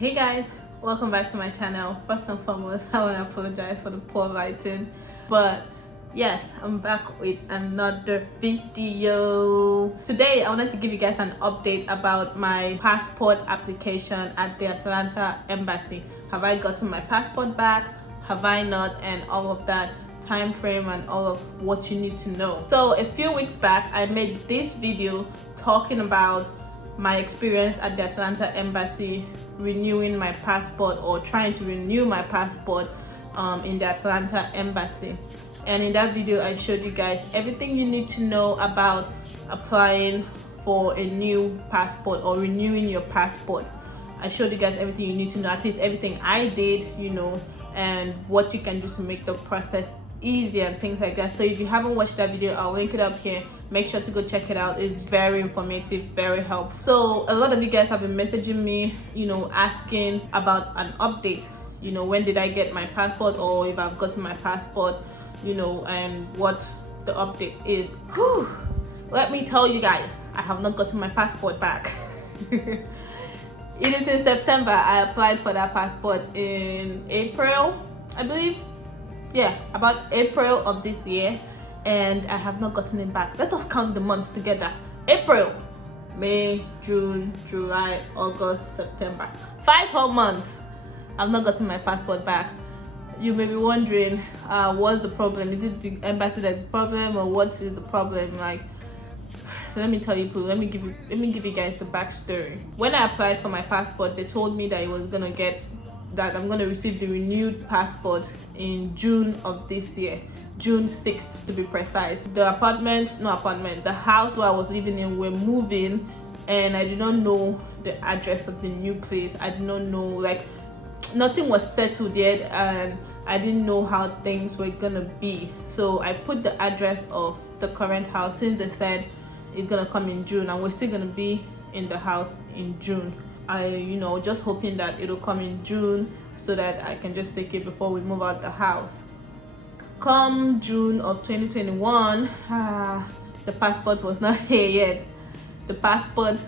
Hey guys, welcome back to my channel. First and foremost, I want to apologize for the poor lighting, but yes, I'm back with another video. Today I wanted to give you guys an update about my passport application at the Atlanta embassy. Have I gotten my passport back? Have I not? And all of that time frame and all of what you need to know. So a few weeks back I made this video talking about my experience at the Atlanta embassy renewing my passport, or trying to renew my passport in the Atlanta embassy. And in that video I showed you guys everything you need to know about applying for a new passport or renewing your passport. I showed you guys everything you need to know, at least everything I did, and what you can do to make the process easy and things like that. So if you haven't watched that video, I'll link it up here. Make sure to go check it out. It's very informative, very helpful. So a lot of you guys have been messaging me, asking about an update, when did I get my passport, or if I've gotten my passport, and what the update is. Whew. Let me tell you guys, I have not gotten my passport back. It is in September. I applied for that passport in April, I believe. Yeah, about April of this year, and I have not gotten it back. Let us count the months together. April, May, June, July, August, September. 5 whole months I've not gotten my passport back. You may be wondering, what's the problem? Is it the embassy that's the problem, or what is the problem? So let me tell you, let me give you guys the backstory. When I applied for my passport, they told me that I'm gonna receive the renewed passport in June of this year, June 6th to be precise. The house where I was living in, we're moving, and I did not know the address of the new place. I did not know, nothing was settled yet, and I didn't know how things were gonna be. So I put the address of the current house, since they said it's gonna come in June, and we're still gonna be in the house in June. I just hoping that it'll come in June so that I can just take it before we move out the house. Come June of 2021, the passport was not here yet. The passport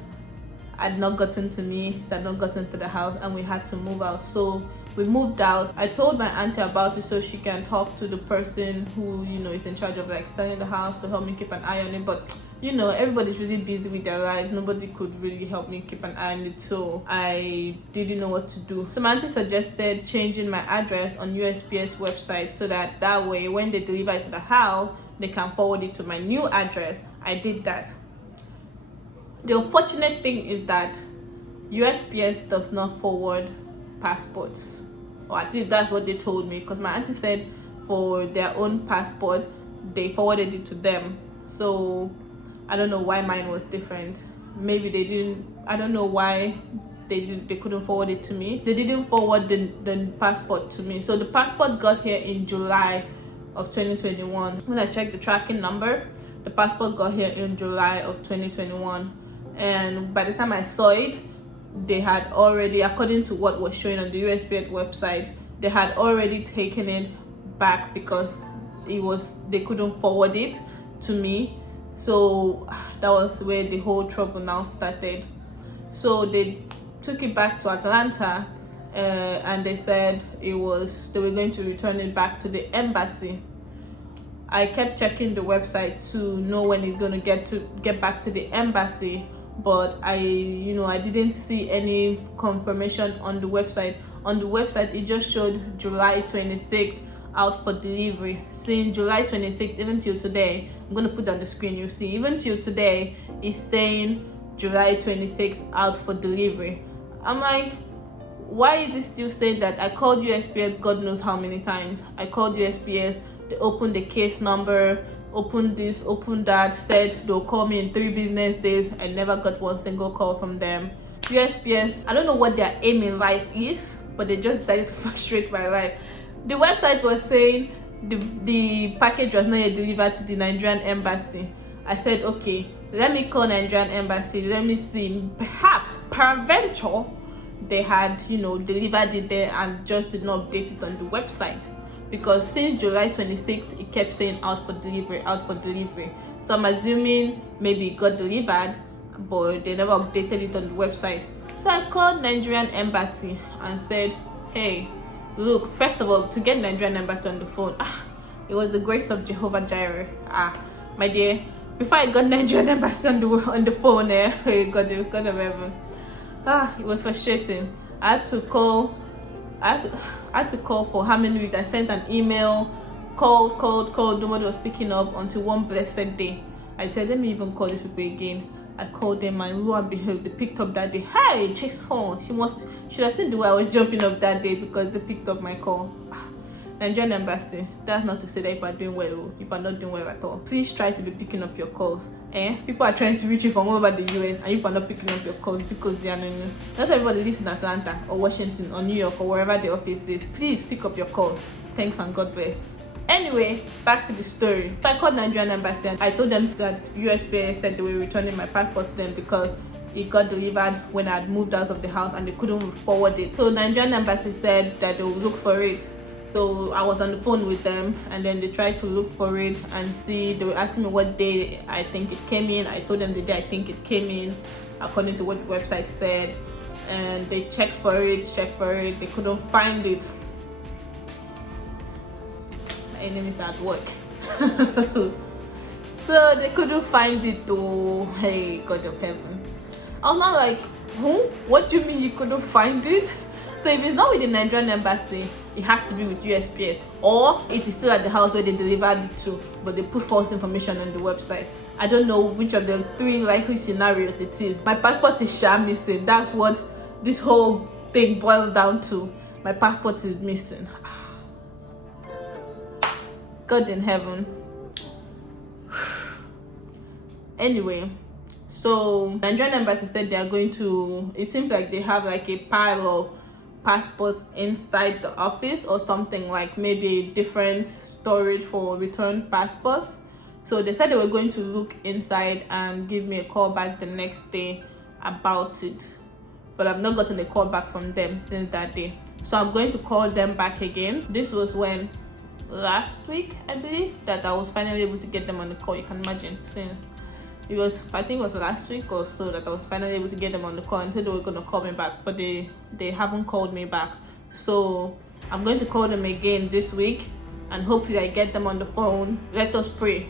had not gotten to me, it had not gotten to the house, and we had to move out. So we moved out. I told my auntie about it so she can talk to the person who is in charge of selling the house to help me keep an eye on it, but everybody's really busy with their lives. Nobody could really help me keep an eye on it, so I didn't know what to do. So my auntie suggested changing my address on USPS website so that way when they deliver it to the house, they can forward it to my new address. I did that. The unfortunate thing is that USPS does not forward passports, or at least that's what they told me, because my auntie said for their own passport they forwarded it to them. So I don't know why mine was different. Maybe they didn't. I don't know why they couldn't forward it to me. They didn't forward the passport to me. So the passport got here in July of 2021. When I checked the tracking number, the passport got here in July of 2021, and by the time I saw it, they had already, according to what was showing on the USPS website, they had already taken it back because they couldn't forward it to me. So that was where the whole trouble now started. So they took it back to Atlanta, and they said they were going to return it back to the embassy. I kept checking the website to know when it's going to get back to the embassy, but I didn't see any confirmation on the website. On the website it just showed July 26th out for delivery. Since July 26th even till today, I'm gonna put on the screen, you see, even till today it's saying July 26th out for delivery. I'm like, why is it still saying that? I called USPS God knows how many times. I called USPS, they opened the case number, opened this, opened that, said they'll call me in 3 business days. I never got one single call from them. USPS, I don't know what their aim in life is, but they just decided to frustrate my life. The website was saying the package was not yet delivered to the Nigerian embassy. I said, okay, let me call Nigerian embassy, let me see, perhaps peradventure they had delivered it there and just did not update it on the website, because since July 26th it kept saying out for delivery. So I'm assuming maybe it got delivered, but they never updated it on the website. So I called Nigerian embassy and said, hey, look, first of all, to get Nigerian embassy on the phone, it was the grace of Jehovah Jireh. My dear, before I got Nigerian embassy on the phone, God of heaven, it was frustrating. I had to call for how many weeks? I sent an email, called. Nobody was picking up until one blessed day. I said, let me even call these people again. I called them and lo and behold, they picked up that day. Hi, Chase phone. Should have seen the way I was jumping up that day because they picked up my call. Nigerian embassy, that's not to say that you are doing well, you are not doing well at all. Please try to be picking up your calls. People are trying to reach you from all over the US and you are not picking up your calls because not everybody lives in Atlanta or Washington or New York or wherever the office is. Please pick up your calls. Thanks and God bless. Anyway, back to the story. So I called Nigerian embassy and I told them that USPS said they were returning my passport to them because it got delivered when I had moved out of the house and they couldn't forward it. So Nigerian embassy said that they will look for it. So I was on the phone with them and then they tried to look for it and see. They were asking me what day I think it came in. I told them the day I think it came in according to what the website said, and they checked for it, they couldn't find it. My enemy is at work. So they couldn't find it though. Hey, God of heaven. I was not like, what do you mean you couldn't find it? So if it's not with the Nigerian embassy, it has to be with USPS, or it is still at the house where they delivered it to, but they put false information on the website. I don't know which of the three likely scenarios it is. My passport is missing. That's what this whole thing boils down to. My passport is missing. God in heaven. Anyway, so Nigerian embassy said they are going to, it seems like they have like a pile of passports inside the office or something, like maybe a different storage for returned passports. So they said they were going to look inside and give me a call back the next day about it, but I've not gotten a call back from them since that day. So I'm going to call them back again. This was when last week, I believe, that I was finally able to get them on the call. You can imagine, since it was, I think it was last week or so that I was finally able to get them on the call and said they were going to call me back, but they haven't called me back. So I'm going to call them again this week and hopefully I get them on the phone. Let us pray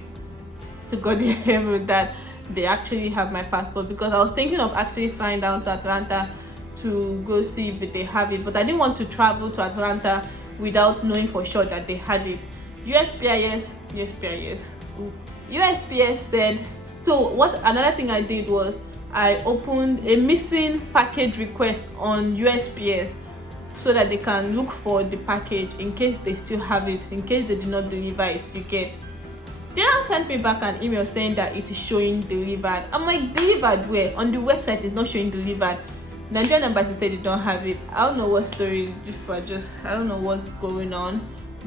to God in heaven that they actually have my passport, because I was thinking of actually flying down to Atlanta to go see if they have it, but I didn't want to travel to Atlanta without knowing for sure that they had it. USPS said. So what another thing I did was I opened a missing package request on USPS so that they can look for the package in case they still have it, in case they did not deliver it. You get. They now sent me back an email saying that it is showing delivered. I'm like, delivered where? On the website it's not showing delivered. Nigerian embassy said they don't have it. I don't know what story, I don't know what's going on,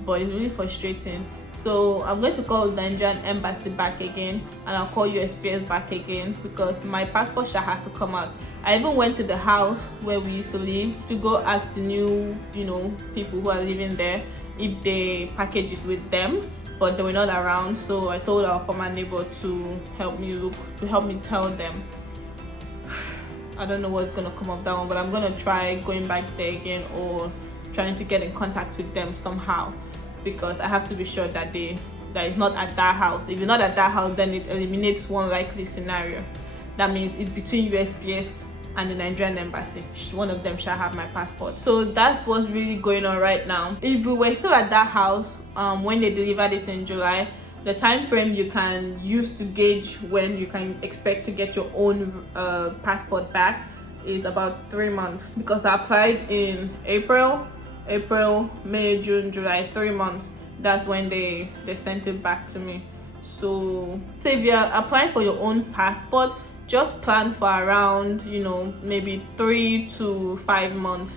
but it's really frustrating. So I'm going to call Nigerian embassy back again and I'll call USPS back again because my passport has to come out. I even went to the house where we used to live to go ask the new, people who are living there if the package is with them, but they were not around. So I told our former neighbor to help me tell them. I don't know what's gonna come of that one, but I'm gonna try going back there again or trying to get in contact with them somehow, because I have to be sure that it's not at that house. If it's not at that house, then it eliminates one likely scenario. That means it's between USPS and the Nigerian embassy. One of them shall have my passport. So that's what's really going on right now. If we were still at that house when they delivered it in July, the time frame you can use to gauge when you can expect to get your own passport back is about 3 months, because I applied in April, May, June, July, 3 months. That's when they sent it back to me. So if you're applying for your own passport, just plan for around maybe 3 to 5 months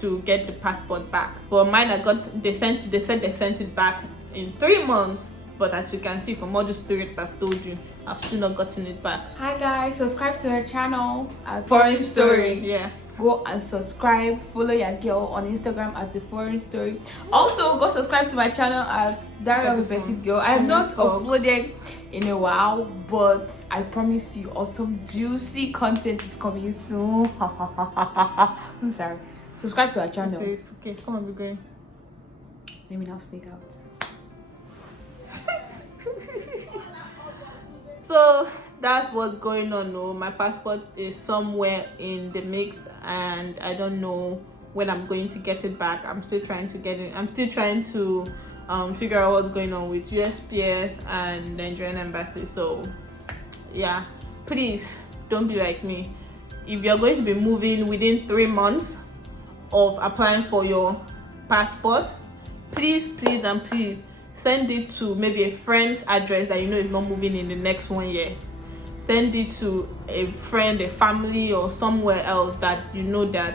to get the passport back. For mine, they said they sent it back in 3 months, but as you can see from all the stories I've told you, I've still not gotten it back. Hi guys, subscribe to her channel. Foreign Story. Yeah. go and subscribe. Follow your girl on Instagram at the foreign story. Also go subscribe to my channel at Daria Petit Girl. I have not uploaded in a while, but I promise you awesome juicy content is coming soon. I'm sorry. Subscribe to our channel. It's okay, come on, be going. Let me now sneak out. So that's what's going on. No, my passport is somewhere in the mix, and I don't know when I'm going to get it back. I'm still trying to get it. I'm still trying to figure out what's going on with USPS and Nigerian embassy. So yeah, please don't be like me. If you're going to be moving within 3 months of applying for your passport, please send it to maybe a friend's address that you know is not moving in the next 1 year. Send it to a friend, a family, or somewhere else that you know that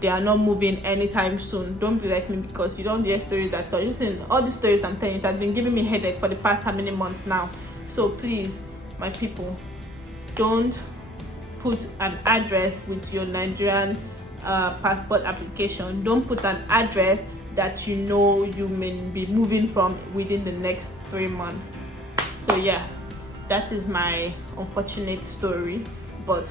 they are not moving anytime soon. Don't be like me, because you don't hear stories that listen, all the stories I'm telling you have been giving me headache for the past how many months now. So please, my people, don't put an address with your Nigerian passport application. Don't put an address that you know you may be moving from within the next 3 months. So yeah, that is my unfortunate story, but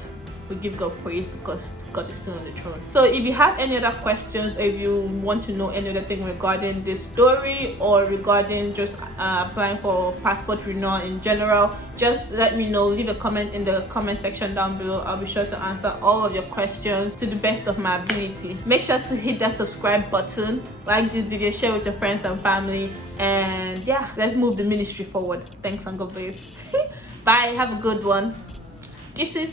we give God praise because God is still on the throne. So if you have any other questions, or if you want to know any other thing regarding this story, or regarding just applying for passport renewal in general, just let me know. Leave a comment in the comment section down below. I'll be sure to answer all of your questions to the best of my ability. Make sure to hit that subscribe button, like this video, share with your friends and family, and yeah, let's move the ministry forward. Thanks and God bless. Bye, have a good one. This is